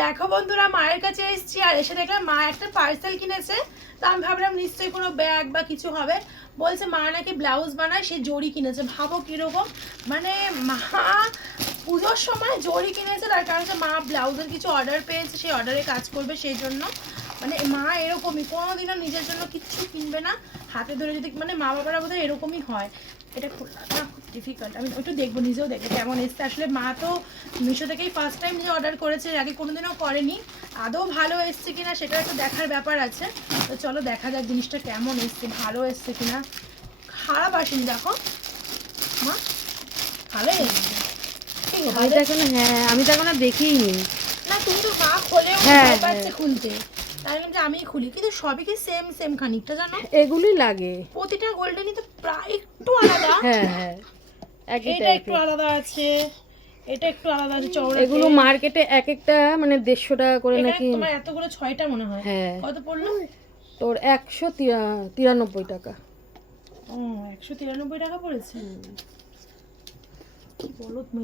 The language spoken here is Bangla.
দেখো বন্ধুরা, মায়ের কাছে এসেছি আর এসে দেখলাম মা একটা পার্সেল কিনেছে। তো আমি ভাবলাম নিশ্চয়ই কোনো ব্যাগ বা কিছু হবে। বলছে মা নাকি ব্লাউজ বানায়, সে জড়ি কিনেছে। ভাবো কিরকম, মানে মা পুজোর সময় জড়ি কিনেছে, তার কারণ হচ্ছে মা ব্লাউজের কিছু অর্ডার পেয়েছে, সেই অর্ডারে কাজ করবে, সেই জন্য মানে মা এরকমই, কোনোদিনও নিজের জন্য কিচ্ছু কিনবে না হাতে ধরে। যদি মানে মা বাবারা বোধহয় এরকমই হয়। এটা খোলা না খুব ডিফিকাল্ট, আমি একটু দেখবো, নিজেও দেখবো কেমন এসছে। আসলে মা তো মিশো থেকেই ফার্স্ট টাইম নিজে অর্ডার করেছে, এর আগে কোনোদিনও করেনি। আদৌ ভালো এসছে কিনা সেটা একটু দেখার ব্যাপার আছে। তো চলো দেখা যাক জিনিসটা কেমন এসছে, ভালো এসছে কিনা। খারাপ আসেনি, দেখো মা, ভালো এসছে। আমি তো এখন দেখিনি। না তুমি তো মা খোলেও ভয় পাচ্ছে খুলতে, তাই বললাম যে আমিই খুলি। কিন্তু সবই কি সেম সেম খানিকটা জানো, এগুলোই লাগে। প্রতিটা গোল্ডেনই তো প্রায় একটু আলাদা। হ্যাঁ এটা একটু আলাদা আছে, এটা একটু আলাদা আছে চওড়া। এগুলো মার্কেটে এক একটা মানে 150 টাকা করে নাকি। তোমার এতগুলো 6টা মনে হয়। হ্যাঁ, কত পড়লো? তোর 193 টাকা। ও 193 টাকা পড়েছে। কি বলো তুমি।